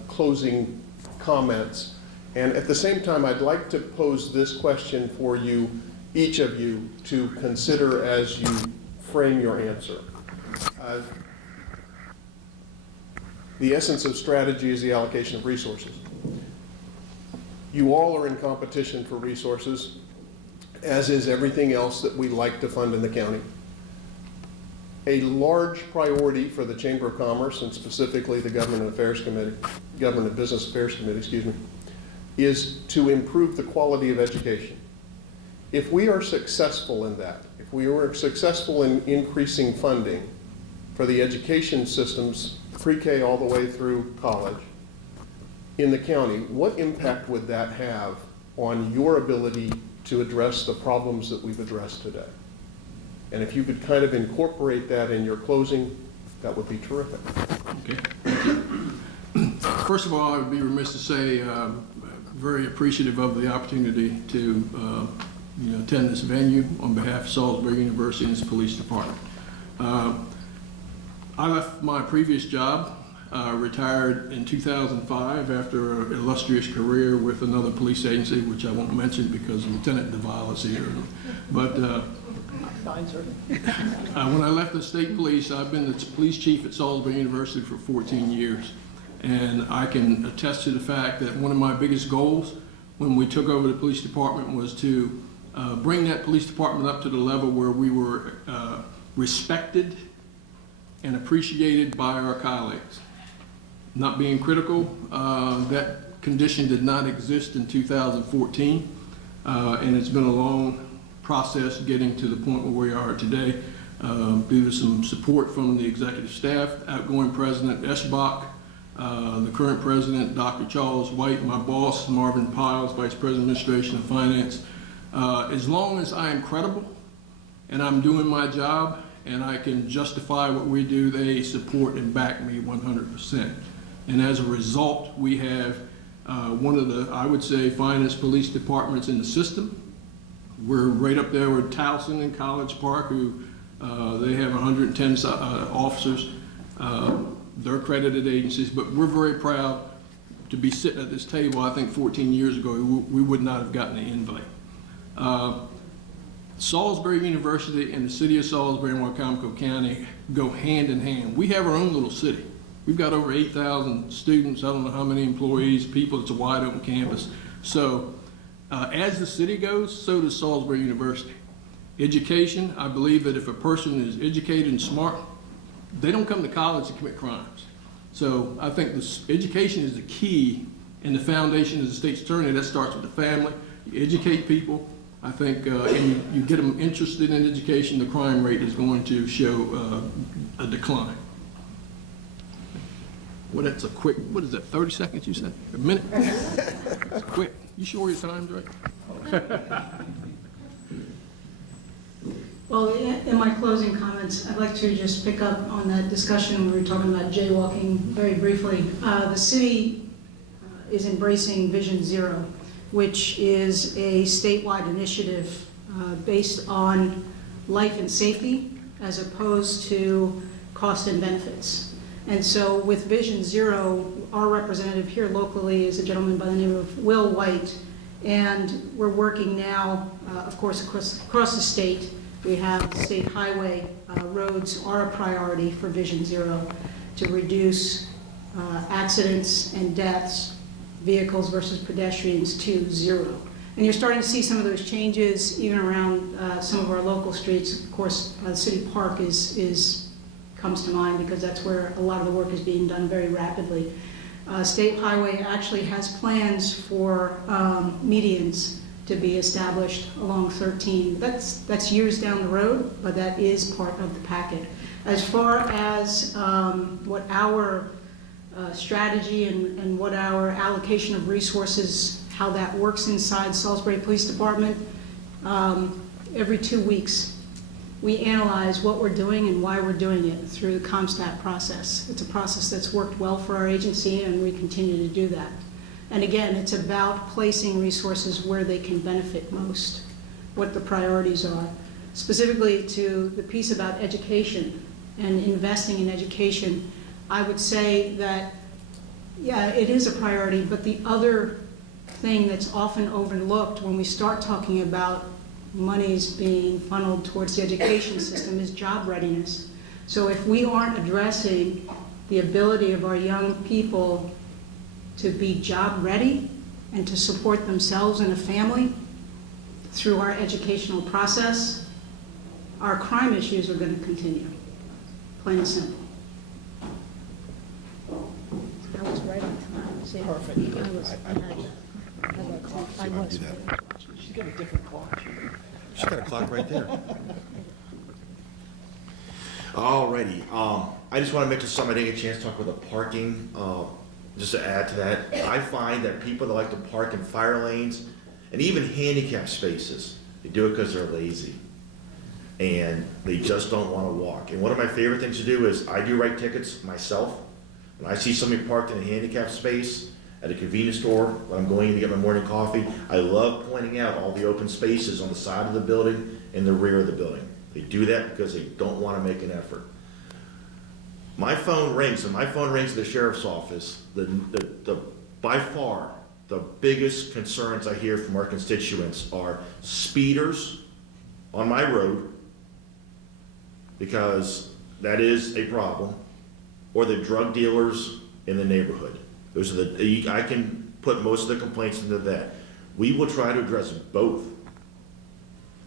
closing comments. And at the same time, I'd like to pose this question for you, each of you, to consider as you frame your answer. The essence of strategy is the allocation of resources. You all are in competition for resources, as is everything else that we like to fund in the county. A large priority for the Chamber of Commerce, and specifically the Government Business Affairs Committee, excuse me, is to improve the quality of education. If we are successful in that, if we are successful in increasing funding for the education systems, pre-K all the way through college, in the county, what impact would that have on your ability to address the problems that we've addressed today? And if you could kind of incorporate that in your closing, that would be terrific. Okay. First of all, I would be remiss to say very appreciative of the opportunity to attend this venue on behalf of Salisbury University and its police department. I left my previous job, retired in 2005 after an illustrious career with another police agency, which I won't mention because Lieutenant DeVal is here. But when I left the state police, I've been the police chief at Salisbury University for 14 years. And I can attest to the fact that one of my biggest goals when we took over the police department was to bring that police department up to the level where we were respected and appreciated by our colleagues. Not being critical, that condition did not exist in 2014, and it's been a long process getting to the point where we are today. due to some support from the executive staff, outgoing President Eschbach, the current president, Dr. Charles White, my boss, Marvin Piles, Vice President of Administration and Finance. As long as I am credible and I'm doing my job and I can justify what we do, they support and back me 100%. And as a result, we have one of the, I would say, finest police departments in the system. We're right up there with Towson and College Park, who they have 110 officers. They're accredited agencies, but we're very proud to be sitting at this table. I think 14 years ago, we would not have gotten the invite. Salisbury University and the city of Salisbury and Wycomico County go hand in hand. We have our own little city. We've got over 8,000 students. I don't know how many employees, people. It's a wide open campus. So as the city goes, so does Salisbury University. Education, I believe that if a person is educated and smart, they don't come to college to commit crimes. So I think this education is the key and the foundation of the state's attorney. That starts with the family. You educate people, I think, and you get them interested in education, the crime rate is going to show a decline. Well, that's a quick, what is that, 30 seconds you said? A minute? It's quick. You sure your time's right? Well, in my closing comments, I'd like to just pick up on that discussion we were talking about jaywalking very briefly. The city is embracing Vision Zero, which is a statewide initiative based on life and safety as opposed to cost and benefits. And so with Vision Zero, our representative here locally is a gentleman by the name of Will White, and we're working now, of course, across the state. We have state highway roads are a priority for Vision Zero to reduce accidents and deaths, vehicles versus pedestrians to zero. And you're starting to see some of those changes even around some of our local streets. Of course, City Park comes to mind because that's where a lot of the work is being done very rapidly. State Highway actually has plans for medians to be established along 13. That's years down the road, but that is part of the packet. As far as what our strategy and what our allocation of resources, how that works inside Salisbury Police Department, every 2 weeks we analyze what we're doing and why we're doing it through the ComStat process. It's a process that's worked well for our agency, and we continue to do that. And again, it's about placing resources where they can benefit most, what the priorities are. Specifically to the piece about education and investing in education, I would say that, yeah, it is a priority, but the other thing that's often overlooked when we start talking about monies being funneled towards the education system is job readiness. So if we aren't addressing the ability of our young people to be job ready and to support themselves and a family through our educational process, our crime issues are going to continue, plain and simple. I was right on time. See? Perfect. I was. She's got a different clock. She's got a clock right there. Alrighty, I just want to mention something I didn't get a chance to talk about the parking. Just to add to that, I find that people that like to park in fire lanes and even handicap spaces, they do it because they're lazy and they just don't want to walk. And one of my favorite things to do is I do write tickets myself. When I see somebody parked in a handicap space at a convenience store when I'm going to get my morning coffee, I love pointing out all the open spaces on the side of the building and the rear of the building. They do that because they don't want to make an effort. My phone rings, and my phone rings at the sheriff's office. By far, the biggest concerns I hear from our constituents are speeders on my road, because that is a problem, or the drug dealers in the neighborhood. Those are I can put most of the complaints into that. We will try to address both.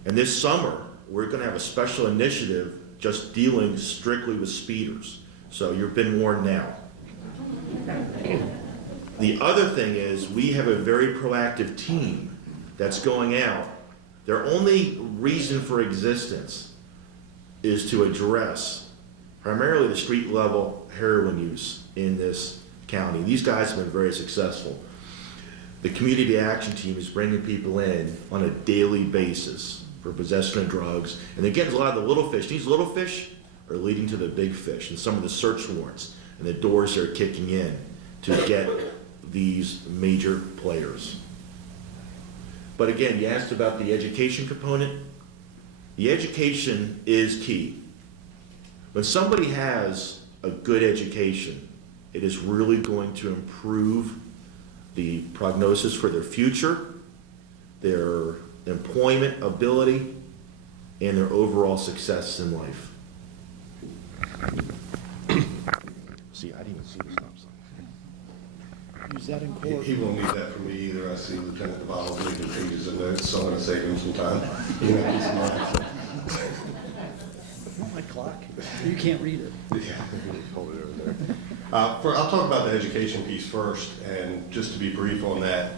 And this summer, we're going to have a special initiative just dealing strictly with speeders. So you've been warned now. The other thing is we have a very proactive team that's going out. Their only reason for existence is to address primarily the street level heroin use in this county. These guys have been very successful. The community action team is bringing people in on a daily basis for possession of drugs. And again, a lot of the little fish, these little fish are leading to the big fish, and some of the search warrants and the doors they're kicking in to get these major players. But again, you asked about the education component. The education is key. When somebody has a good education, it is really going to improve the prognosis for their future, their employment ability, and their overall success in life. See, I didn't even see the stop sign. Use that in court. He won't need that from me either. I see Lieutenant Cavallo making pages of notes, so I'm gonna save him some time. You know, he's not- My clock. You can't read it. Yeah, hold it over there. I'll talk about the education piece first, and just to be brief on that,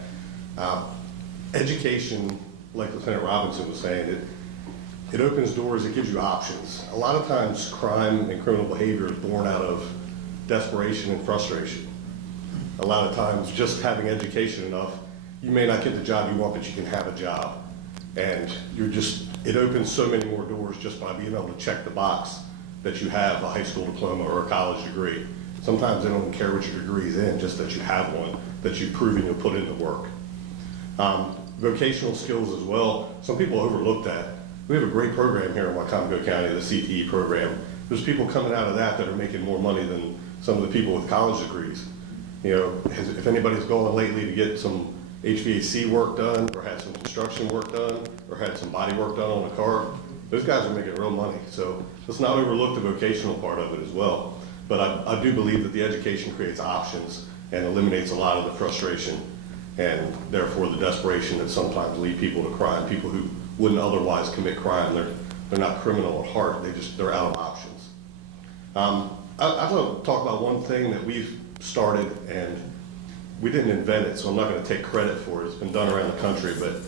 education, like Lieutenant Robinson was saying, it opens doors, it gives you options. A lot of times crime and criminal behavior is born out of desperation and frustration. A lot of times just having education enough, you may not get the job you want, but you can have a job. And it opens so many more doors just by being able to check the box that you have a high school diploma or a college degree. Sometimes they don't even care what your degree is in, just that you have one, that you've proven you'll put into work. Vocational skills as well, some people overlook that. We have a great program here in Wycomico County, the CTE program. There's people coming out of that are making more money than some of the people with college degrees. You know, if anybody's going lately to get some HVAC work done, or had some construction work done, or had some body work done on a car, those guys are making real money. So let's not overlook the vocational part of it as well. But I do believe that the education creates options and eliminates a lot of the frustration and therefore the desperation that sometimes lead people to crime. People who wouldn't otherwise commit crime, they're not criminal at heart, they're out of options. I want to talk about one thing that we've started, and we didn't invent it, so I'm not going to take credit for it. It's been done around the country, but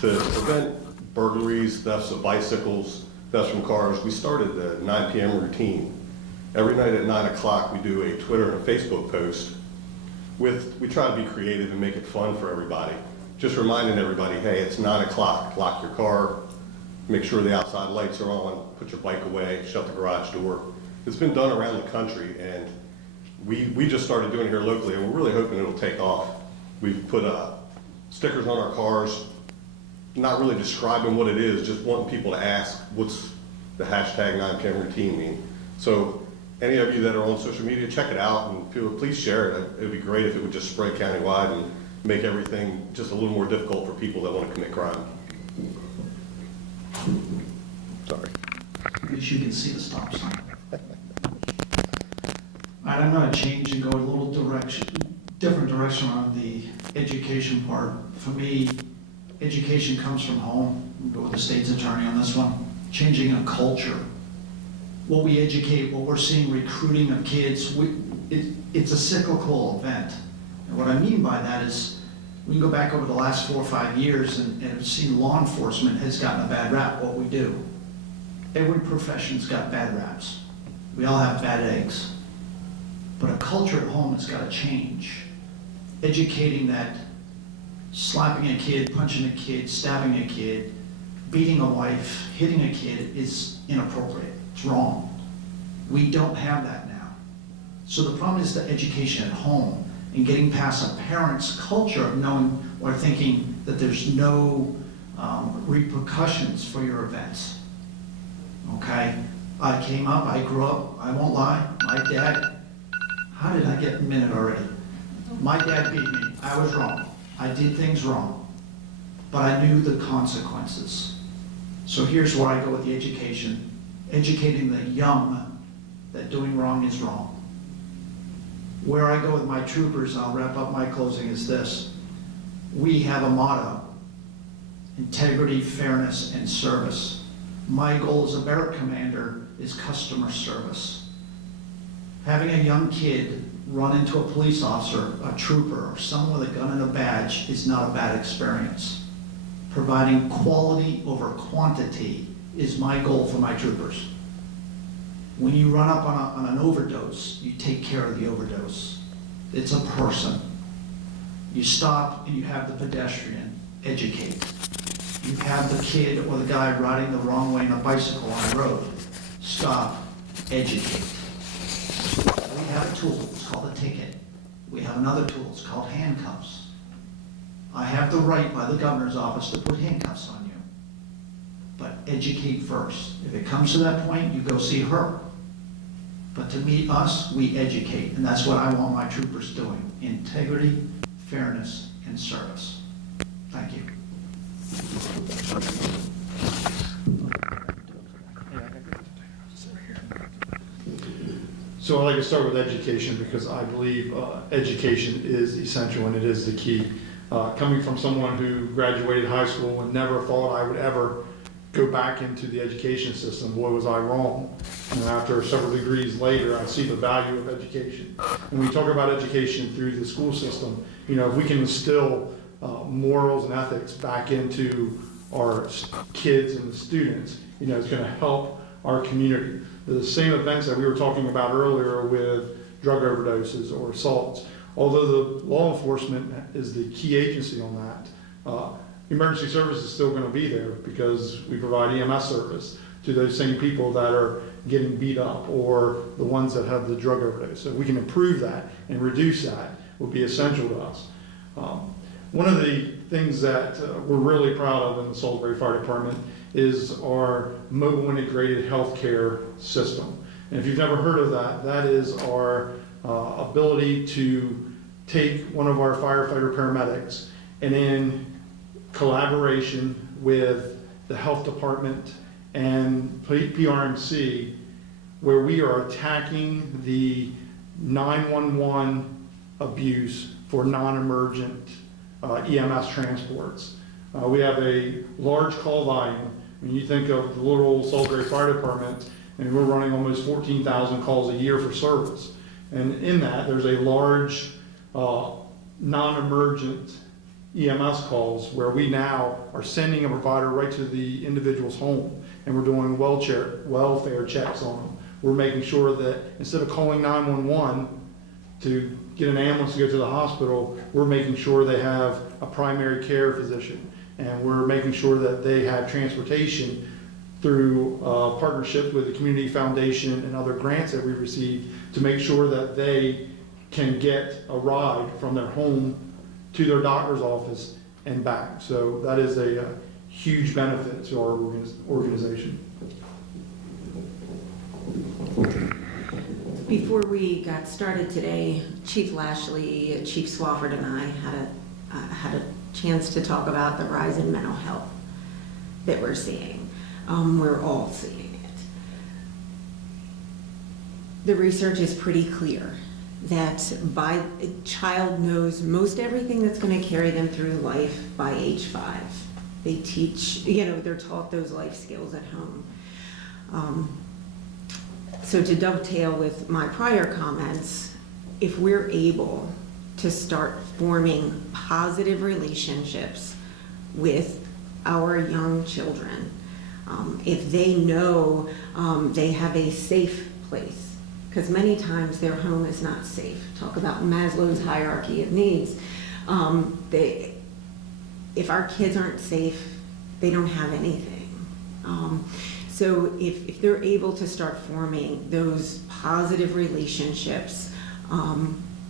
to prevent burglaries, thefts of bicycles, thefts from cars, we started the 9 p.m. routine. Every night at 9 o'clock, we do a Twitter and a Facebook post we try to be creative and make it fun for everybody. Just reminding everybody, hey, it's 9 o'clock, lock your car, make sure the outside lights are on, put your bike away, shut the garage door. It's been done around the country, and we just started doing it here locally, and we're really hoping it'll take off. We've put stickers on our cars, not really describing what it is, just wanting people to ask, what's the hashtag 9 p.m. routine mean? So any of you that are on social media, check it out, and please share it. It would be great if it would just spread countywide and make everything just a little more difficult for people that want to commit crime. Sorry. At least you can see the stop sign. All right, I'm gonna change and go a little different direction on the education part. For me, education comes from home. I'll go with the state's attorney on this one. Changing a culture. What we educate, what we're seeing recruiting of kids, it's a cyclical event. And what I mean by that is, we can go back over the last 4 or 5 years and have seen law enforcement has gotten a bad rap, what we do. Every profession's got bad raps. We all have bad eggs. But a culture at home has got to change. Educating that slapping a kid, punching a kid, stabbing a kid, beating a wife, hitting a kid is inappropriate. It's wrong. We don't have that now. So the problem is the education at home and getting past a parent's culture of knowing or thinking that there's no repercussions for your events. Okay? I came up, I grew up, I won't lie, my dad, how did I get a minute already? My dad beat me. I was wrong. I did things wrong. But I knew the consequences. So here's where I go with the education. Educating the young that doing wrong is wrong. Where I go with my troopers, and I'll wrap up my closing, is this. We have a motto: integrity, fairness, and service. My goal as a barrack commander is customer service. Having a young kid run into a police officer, a trooper, or someone with a gun and a badge is not a bad experience. Providing quality over quantity is my goal for my troopers. When you run up on an overdose, you take care of the overdose. It's a person. You stop and you have the pedestrian, educate. You have the kid or the guy riding the wrong way on a bicycle on the road, stop, educate. We have a tool, it's called a ticket. We have another tool, it's called handcuffs. I have the right by the governor's office to put handcuffs on you. But educate first. If it comes to that point, you go see her. But to meet us, we educate, and that's what I want my troopers doing. Integrity, fairness, and service. Thank you. So I'd like to start with education because I believe education is essential and it is the key. Coming from someone who graduated high school and never thought I would ever go back into the education system, boy was I wrong. And after several degrees later, I see the value of education. When we talk about education through the school system, you know, if we can instill morals and ethics back into our kids and the students, you know, it's going to help our community. The same events that we were talking about earlier with drug overdoses or assaults, although the law enforcement is the key agency on that, emergency service is still going to be there because we provide EMS service to those same people that are getting beat up or the ones that have the drug overdose. So we can improve that and reduce that would be essential to us. One of the things that we're really proud of in the Salisbury Fire Department is our mobile integrated healthcare system. And if you've never heard of that, that is our ability to take one of our firefighter paramedics and in collaboration with the health department and PRMC, where we are attacking the 911 abuse for non-emergent EMS transports. We have a large call volume. When you think of the little old Salisbury Fire Department, and we're running almost 14,000 calls a year for service. And in that, there's a large non-emergent EMS calls where we now are sending a provider right to the individual's home, and we're doing welfare checks on them. We're making sure that instead of calling 911 to get an ambulance to go to the hospital, we're making sure they have a primary care physician, and we're making sure that they have transportation through partnerships with the Community Foundation and other grants that we receive to make sure that they can get a ride from their home to their doctor's office and back. So that is a huge benefit to our organization. Before we got started today, Chief Lashley, Chief Swafford, and I had a chance to talk about the rise in mental health that we're seeing. We're all seeing it. The research is pretty clear that a child knows most everything that's going to carry them through life by age 5. They teach, they're taught those life skills at home. So to dovetail with my prior comments, if we're able to start forming positive relationships with our young children, if they know they have a safe place, because many times their home is not safe. Talk about Maslow's hierarchy of needs. If our kids aren't safe, they don't have anything. So if they're able to start forming those positive relationships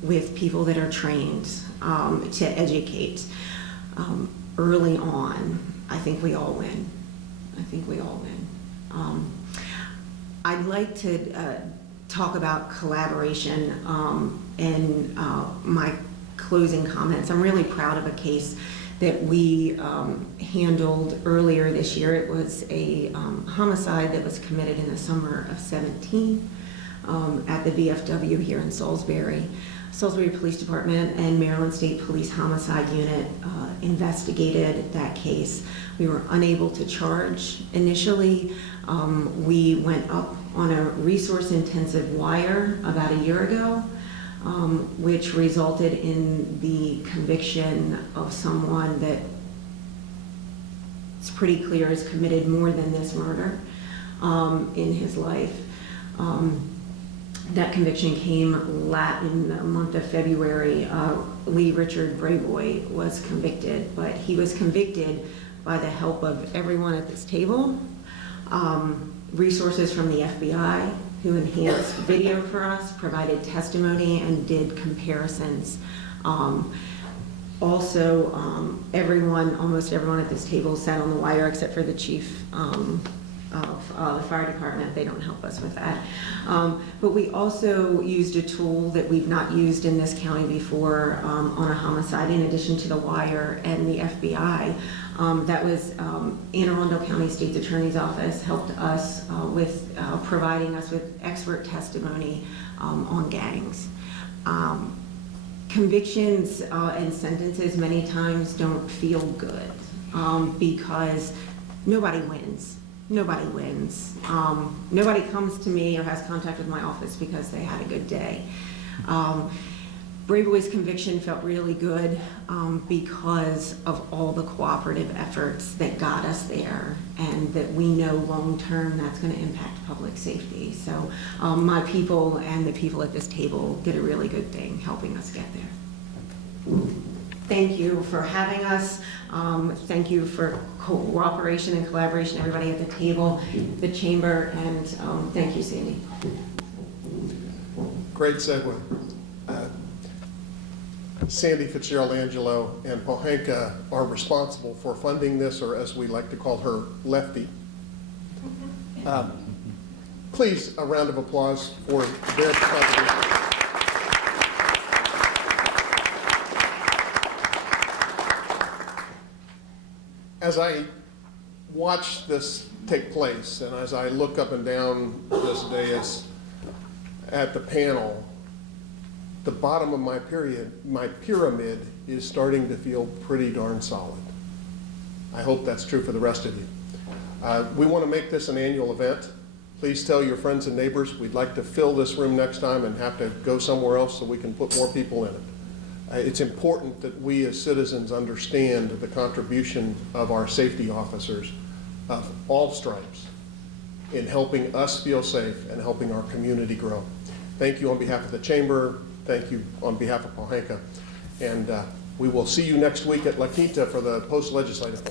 with people that are trained to educate early on, I think we all win. I think we all win. I'd like to talk about collaboration in my closing comments. I'm really proud of a case that we handled earlier this year. It was a homicide that was committed in the summer of 17 at the VFW here in Salisbury. Salisbury Police Department and Maryland State Police Homicide Unit investigated that case. We were unable to charge initially. We went up on a resource-intensive wire about a year ago, which resulted in the conviction of someone that it's pretty clear has committed more than this murder in his life. That conviction came in the month of February. Lee Richard Brayboy was convicted, but he was convicted by the help of everyone at this table, resources from the FBI, who enhanced video for us, provided testimony, and did comparisons. Also, almost everyone at this table sat on the wire except for the chief of the fire department. They don't help us with that. But we also used a tool that we've not used in this county before on a homicide, in addition to the wire and the FBI. That was Anne Arundel County State's Attorney's Office helped us with providing us with expert testimony on gangs. Convictions and sentences many times don't feel good because nobody wins. Nobody wins. Nobody comes to me or has contact with my office because they had a good day. Brayboy's conviction felt really good because of all the cooperative efforts that got us there, and that we know long-term that's going to impact public safety. So my people and the people at this table did a really good thing helping us get there. Thank you for having us. Thank you for cooperation and collaboration, everybody at the table, the chamber, and thank you, Sandy. Great segue. Sandy Fitzgerald Angelo and Pohanka are responsible for funding this, or as we like to call her, Lefty. Please, a round of applause for their contribution. As I watch this take place, and as I look up and down this dais at the panel, the bottom of my pyramid is starting to feel pretty darn solid. I hope that's true for the rest of you. We want to make this an annual event. Please tell your friends and neighbors. We'd like to fill this room next time and have to go somewhere else so we can put more people in it. It's important that we as citizens understand the contribution of our safety officers of all stripes in helping us feel safe and helping our community grow. Thank you on behalf of the chamber. Thank you on behalf of Pohanka. And we will see you next week at La Quinta for the post-legislative.